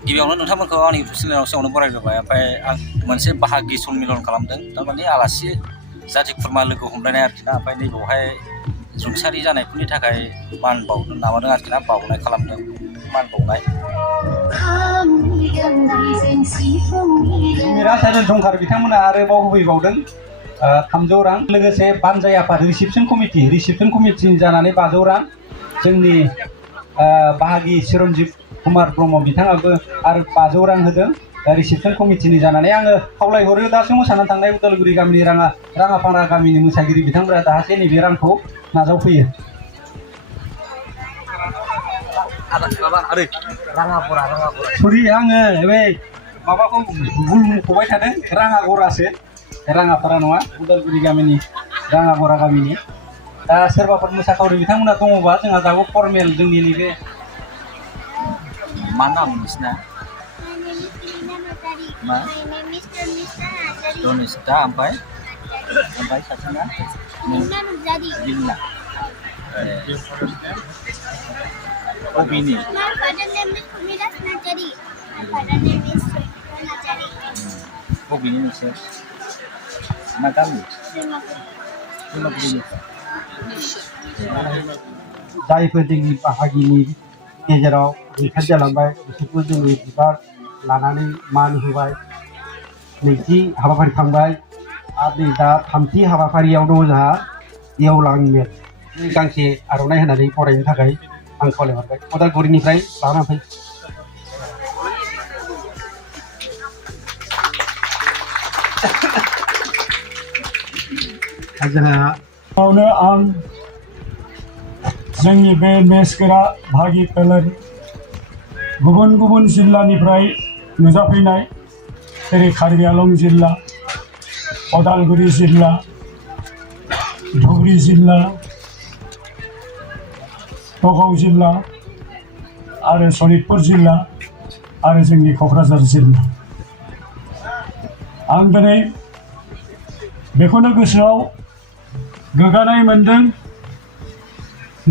गिबियावनो नोंथांमोनखौ आंनि इउटुब चेनेलाव सिगाङावनो बरायग्रोबाय ओमफ्राय आं मोनसे बाहागि सन्मिलन खालामदों थारमाने आलासि जाथि खुरमा लोगो हमलायनाय आरोखि ना ओमफ्राय नैबावहाय रुंसारि जानायफोरनि थाखाय मान बावदों माबादों आरोखि ना बावनाय खालामदों मान बावनाय रासायन दंखार बिथांमोना आरोबाव होफैबावदों 300 रां लोगोसे बानजाय आफाद रिसिपसन कमिटि जानानै 500 रां जोंनि बाहागि चिरन्जीब कुमार ब्रह्म बिथाङाबो आरो 500 रां होदों रिसिपसन कमिटिनि जानानै आङो खावलायहरो दासिम मोसानानै थांनाय उदालगुरि गामिनि राङापारा गामिनि मोसागिरि बिथांमोना दाहाथे नैबे रांखौ नाजावफैयो सरि आङो बे माबाखौ भुल मख'बाय थादों राङागरासो राङापारा नङा उदालगुरि गामिनि राङागरा गामिनि दा सोरबाफोर मोसाखावरि बिथांमोना दङबा जोंहा दाबो फर्मेल जोंनि नैबे मा नाम नोंसिना मा दनिस्ता ओमफ्राय सासेना बिमला बबेनि बबेनि नोंसोर मा गामि जायफोर जोंनि बाहागिनि गेजेराव रैखाथि जालांबाय बिसोरखौ जोङो बिबार लानानै मान होबाय नैथि हाबाफारि थांबाय आरो दा थामथि हाबाफारियाव दङ जोंहा गेवलां मेल गांसे आर'नाइ होनानै बरायनो थाखाय आं खावलायहरबाय उदालगुरिनिफ्राय लानानै फै जोंहा आं जोंनि बे मेसगोरा भागि फोलेर गुबुन गुबुन जिल्लानिफ्राय नुजाफैनाय जेरै कार्बि आलं जिल्ला उदालगुरि जिल्ला धुबुरी जिल्ला नगाव जिल्ला आरो सनितपुर जिल्ला आरो जोंनि क'क्राझार जिल्ला आं दिनै बेखौनो गोसोआव गोग्गानाय मोनदों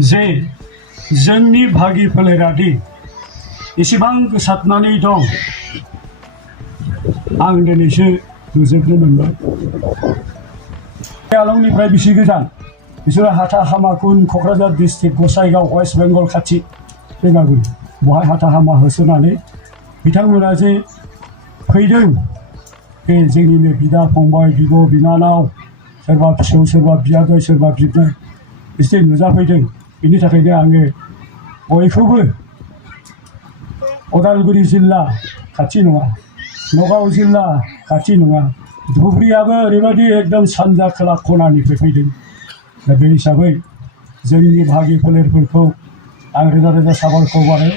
जे जोंनि भागि फोलेरादि एसेबां गोसारनानै दं आं दिनैसो नुजोबनो मोनबाय आलंनिफ्राय बेसे गोजान बिसोरो हाथा हामाकुन क'क्राझार डिस्ट्रिक्ट गसाइगाव वेस्ट बेंगल खाथि बेंगागुरि बहाय हाथा हामा होसोनानै बिथांमोना जे फैदों बे जोंनिनो बिदा फंबाय बिब' बिनानाव सोरबा फिसौ सोरबा बियादै सोरबा बिबनाय बिसोर नुजाफैदों बिनि थाखायनो आङो बयखौबो उदालगुरि जिल्ला खाथि नङा नगाव जिल्ला खाथि नङा धुबुरीयाबो ओरैबायदि एकदम सानजा खोला खनानिफ्राय फैदों दा बे हिसाबै जोंनि भागि फोलेरफोरखौ आं रोजा रोजा साबायखर बावो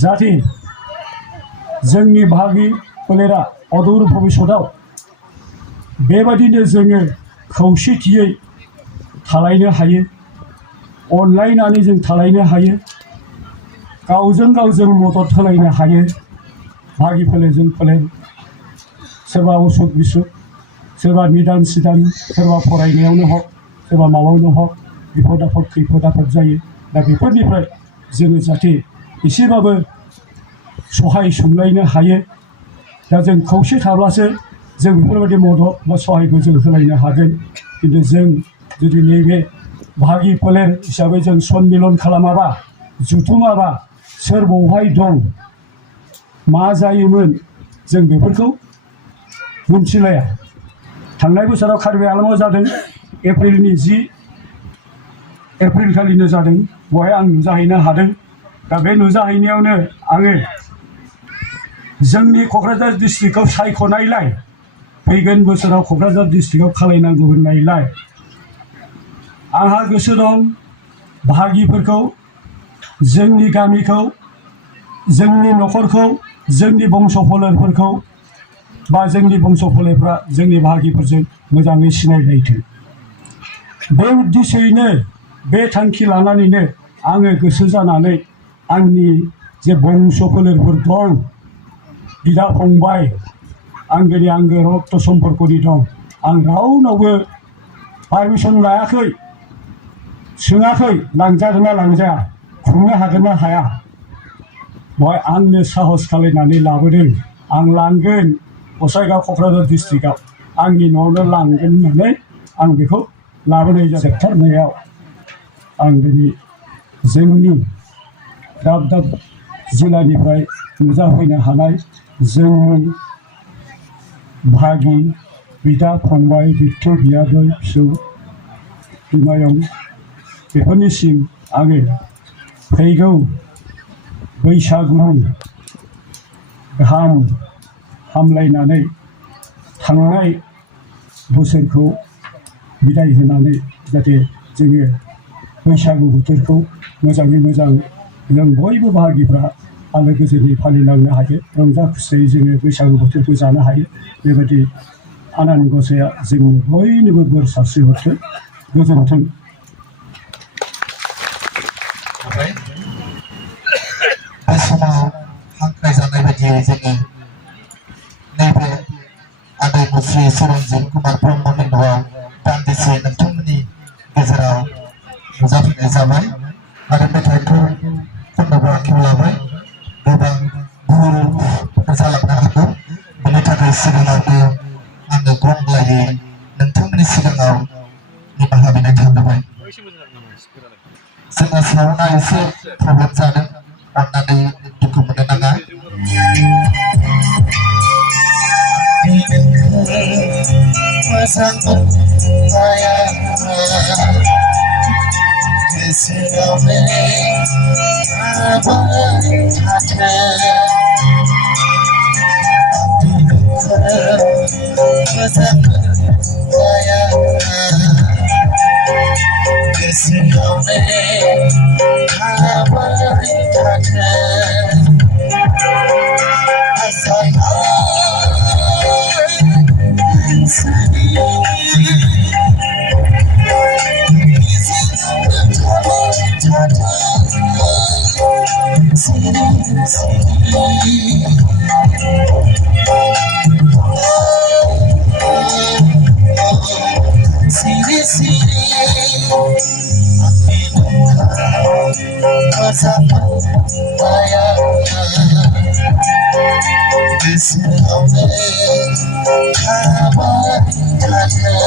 जाहाथे जोंनि भागि फोलेरा अदूर भबिष्यताव बेबायदिनो जोङो खौसेथियै थालायनो हायो अनलायनानै जों थालायनो हायो गावजों गावजों मदद होलायनो हायो भागि फोलेरजों फोलेर सोरबा उसुख बिसुख सोरबा निदान सिदान सोरबा फरायनायावनो हक सोरबा माबायावनो हक बिपद आफद खैफोद आफोद जायो दा बेफोरनिफ्राय जोङो जाहाथे एसेबाबो सहाय सुंलायनो हायो दा जों खौसे थाब्लासो जों बेफोरबायदि मदद बा सहायखौ जों होलायनो हागोन खिन्थु जों जुदि नैबे भागि फोलेर हिसाबै जों सन्मिलन खालामाबा जुथुमाबा सोर बहाय दं मा जायोमोन जों बेफोरखौ मोनथिलाया थांनाय बोसोराव कार्बि आलंआव जादों एप्रिलनि 10 एप्रिल खालिनो जादों बहाय आं नुजाहैनो हादों दा बे नुजाहैनायावनो आङो जोंनि क'क्राझार डिस्ट्रिक्टआव सायख'नायलाय फैगोन बोसोराव क'क्राझार डिस्ट्रिक्टआव खालायनांगौ होननायलाय आंहा गोसो दं भागिफोरखौ जोंनि गामिखौ जोंनि न'खरखौ जोंनि बंस' फोलेरफोरखौ बा जोंनि बंस' फोलेरफ्रा जोंनि बाहागिफोरजों मोजाङै सिनायलायथों बे उद्देश्ययैनो बे थांखि लानानैनो आङो गोसो जानानै आंनि जे बंस' फोलेरफोर दं बिदा फंबाय आंगोनि आंगो रक्त सम्पर्कनि दं आं रावनावबो पारमिसन लायाखै सोङाखै लांजागोन ना लांजाया खुंनो हागोन ना हाया बेवहाय आंनो साहस खालायनानै लाबोदों आं लांगोन गसाइगाव क'क्राझार डिस्ट्रिक्टआव आंनि न'आवनो लांगोन होननानै आं बेखौ लाबोनाय जादों जोबथारनायाव आं दिनै जोंनि दाब दाब जिल्लानिफ्राय नुजाफैनो हानाय जोंनि भागि बिदा फंबाय बिबथै बियादै फिसौ बिमायं बेफोरनिसिम आङो फैगौ बैसागुनि गाहाम हामलायनानै थांनाय बोसोरखौ बिदाय होनानै जाहाथे जोङो बैसागु बोथोरखौ मोजाङै मोजां जों बयबो बाहागिफ्रा आलो गोजोनै फालिलांनो हायो रंजा खुसियै जोङो बैसागु बोथोरखौ जानो हायो बेबायदि आनान गसाइया जों बयनोबो बोर सारस्रिहरथों गोजोन्थों बे समाव हांख्रायजानाय बायदियै जोङो नैबे आदै मुस्रि चिरन्जिब कुमार ब्रह्मनि न'आव दान्दिसे नोंथांमोननि गेजेराव नुजाफैनाय जाबाय आरो मेथाइखौ खननोबो आखायाव लाबाय गोबां भुल जालांनो हागौ बेनि थाखाय सिगाङावनो आङो गंग्लायै नोंथांमोननि सिगाङाव निमाहा बिनाय थाबाय जोंना साउन्डआ एसे प्रब्लेम जादों अन्नानै दुखु मोननो नाङा मोजां मोननाया गोसोआवनो थाबाय थाथों मोजां मोननाया गोसोआवनो थाबाय थाथों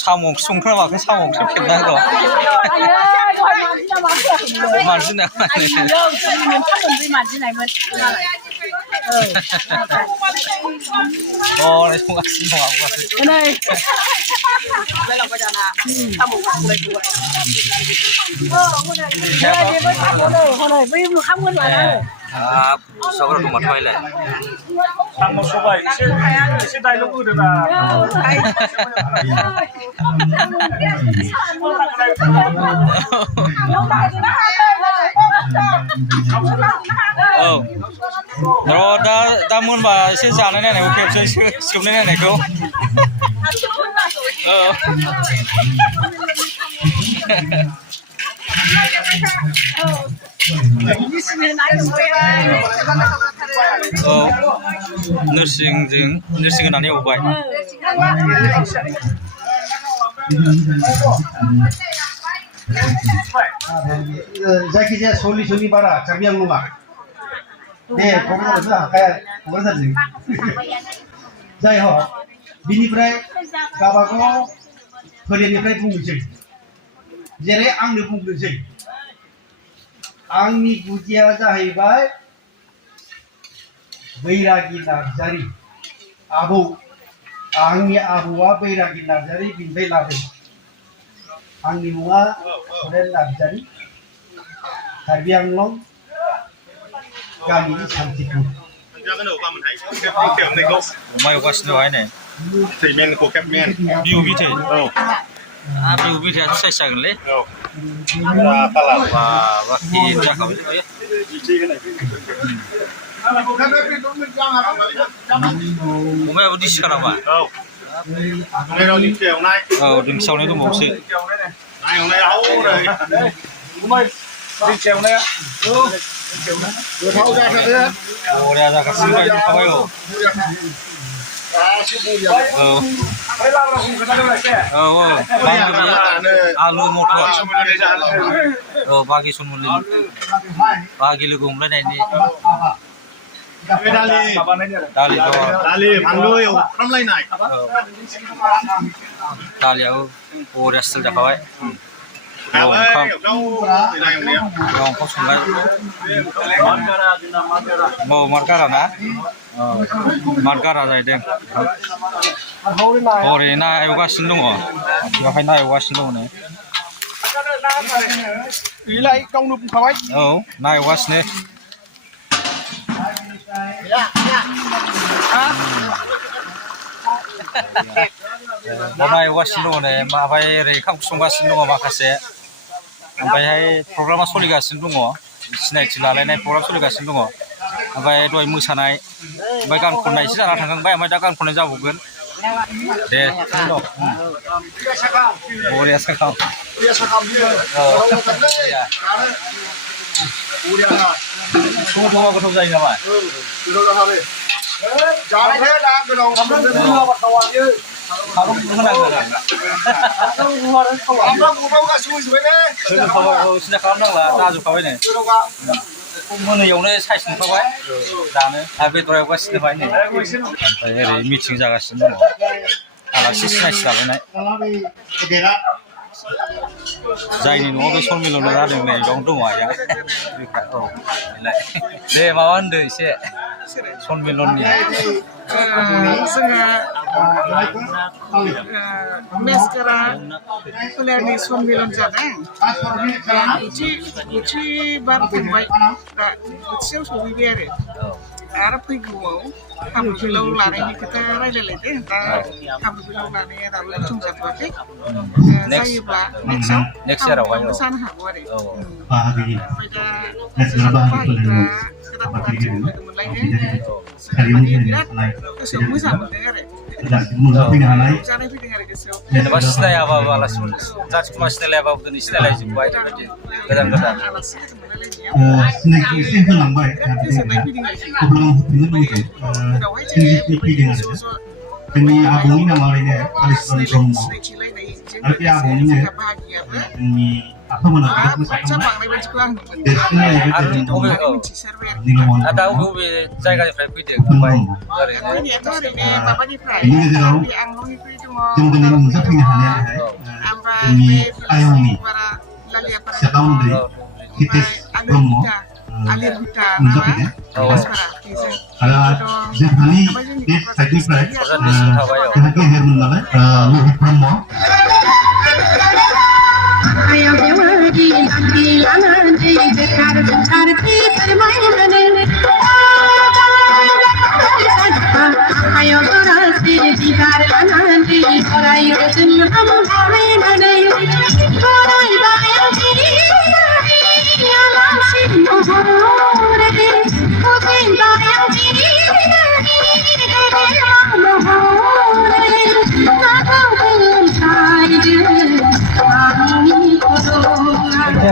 साम' ओंख्रि संख्रा माखो साम' ओंख्रि फेबना होगौ मानसिना सावरा दं माथो साम' सबाय एसे डायलग होदोना औ र' दा मोनबा एसे जानाय नायनायखौ खेबसे सोबनाय नायनायखौ औ नोरसिं होनानै एवबाय जायखिजाया सल्लिसनि बारा कार्बि आंलंआ दे क'क्राझारसो हाखाया क'क्राझारजों जाय हक बिनिफ्राय गावबागाव फोलेरनिफ्राय बुंनोसै जेरै आंनो बुंग्रोसै आंनि गुदिया जाहैबाय बैरागि नार्जारि आबौ आंनि आबौआ बैरागि नार्जारि बिनिफ्राय लादों आंनि मुङा सुरेन नार्जारि कार्बि आंलं गामिनि सान्तिपुर अमा एवगासिनो दं नै थैमेनखौ खेबमेन बिउ बिथै औ बिउ बिथैआथ' साइज जागोनलै कालार बा हिट जाखाबाय अमायाबो दिसिखा नामा? औ ओमफ्राय राव दिंखिया एवनाय औ दिंखियावनो दंबावोसो ना एवनाय आव ओरै दिंखिया एवनाया गोथाव जाथारो बरिया जागासिनो बायदि थाबाय औ औ आलु मटर औ बागि सनमोनलै बागि लोगो हमलायनायनि दालि फानलु एवफ्रामलायनाय दालियाबो बरिया स्टाइल जाखाबाय ओंखाम संबाय मारगारा ना मारगारा जाहैदों हरै ना एवगासिनो दङ बेवहाय ना एवगासिनो दङ औ ना एवगासिनो ना एवगासिनो दङ नै ओमफ्राय ओरै ओंखाम संगासिनो दङ माखासे ओमफ्रायहाय प्रग्रामा सोलिगासिनो दङ सिनायथि लालायनाय प्रग्राम सोलिगासिनो दङ ओमफ्राय दहाय मोसानाय ओमफ्राय गान खननाय एसे जाना थांखांबाय ओमफ्राय दा गान खननाय जाबावगोन दे बरिया साखाम समाव गोथाव जायो नामा सिन्था खालामनांला जाजोबखाबायनो मोनायावनो साइज नुखाबाय जानो आरो बेदर एवगासिनो दंबाय नै ओमफ्राय ओरै मिटिं जागासिनो दङ आलासि सिनायथि लालायनाय जायनि न'आव बे सनमिलन जादों नै बेयावनो दङ आइया औ दे माबा होनदो एसे सनमिलननि मेसकारा फोलेरनि सनमिलन जादों इथि बार थांबाय दा इथियाव सहैबाय आरो फैगौआव हाब्रु बिलाव लानायनि खोथा रायलायलायदों दा हाब्रु बिलाव लानाया दाबो बुंजाथ'वाखै जायोब्ला नेक्स्टआव जानो हागौ आरो ओमफ्राय दा बाहागिफ्रा गोदान लोगो मोनलायदों माने बिराद गोसोआव मोजां मोनदों आरो रंजानाय फैदों आरो गोसोआव जेनेबा सिनायाबाबो आलासिफोर जाथि खुरमा सिनायलायाबाबो दिनै सिनायलायजोब्बाय बेबायदि गोदान गोदान आलासि लोगो मोनलायलायनायाव बिराद गोजोननाय फैदों आरो उनावहाय जोङो ज' जोंनि आबौनि नामा ओरैनो कालिचरन ब्रह्म सिनायथिलायनाय आरो बे आबौनिनो जोंहा बाहागियाबो जोंनि आफामोना जोबोद मोजां बांद्राय बांद्राय बायदिखौ आं देरसिन आरो नुदों औ मिथिसारबाय आरो नीलमणि दा बबे जायगानिफ्राय फैदों ओमफ्राय ओरैनो फैनायाथ' ओरैनो माबानिफ्राय बेनि गेजेराव बे आंल'निफ्राय दङ जों दिनै नुजाफैनो हानायाहाय ओमफ्राय जोंनि बे आयंनि बारा लालियापारा फिसाला उन्दै हितेश ब्रह्म आलिरभिटा नुजाफैदों मानसिफोरा बेजों आरो जोंहानि बे साइडनिफ्राय जोंहा गेजेरमोन नालाय लहित ब्रह्म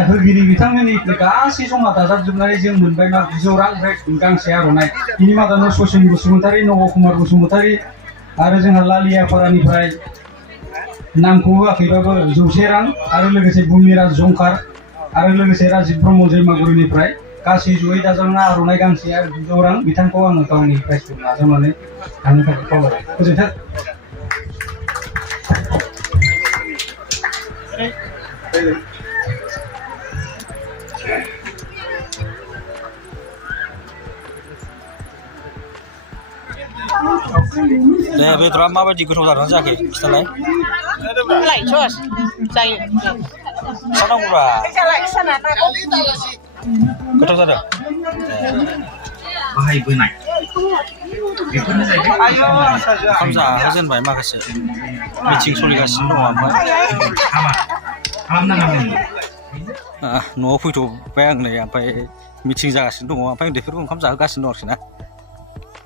होगिरि बिथांमोननिफ्राय गासै जमा दाजाबजोबनानै जों मोनबाय मा 200 रां ओमफ्राय गांसे आर'नाइ बिनि मादावनो ससिन बसुमतारी नब कुमार बसुमतारी आरो जोंहा लालियापारानिफ्राय नामखौ होआखैबाबो 100 रां आरो लोगोसे बुमिराज जंखार आरो लोगोसे राजिब ब्रह्म जयमागुरिनिफ्राय गासै जयै दाजाबना आर'नाइ गांसे आरो 200 रां बिथांखौ आङो गावनि प्राइजखौ नाजावनानै थांनो थाखाय खावलायबाय गोजोन्थों दे बेदरा माबायदि गोथाव जादोंना जायाखै खिथालाय लायस'स जायो सानांगौब्रा गोथाव जादों बाहायबोनाय बेफोरनो जाहैबाय ओंखाम जाहोजेनबाय माखासे मिटिं सोलिगासिनो दङ ओमफ्राय हाबा खालामनांगोन न'आव फैथ'बाय आं नै ओमफ्राय मिटिं जागासिनो दङ ओमफ्राय उन्दैफोरखौ ओंखाम जाहोगासिनो दं आरोखि ना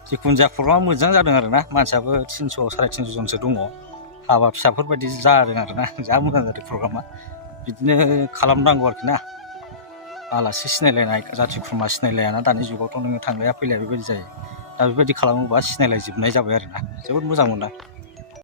जिखुनु जाया प्रग्रामा मोजां जादों आरो ना मानसियाबो 300 350 जनसो दङ हाबा फिसाफोर बायदि जादों आरो ना जा मोजां जादों प्रग्रामा बिदिनो खालामनांगौ आरोखि ना आलासि सिनायलायनाय जाथि खुरमा सिनायलायाना दानि जुगावथ' नोङो थांलाया फैलाया बेबायदि जायो दा बेबायदि खालामोबा सिनायलायजोबनाय जाबाय आरो ना जोबोद मोजां मोनदों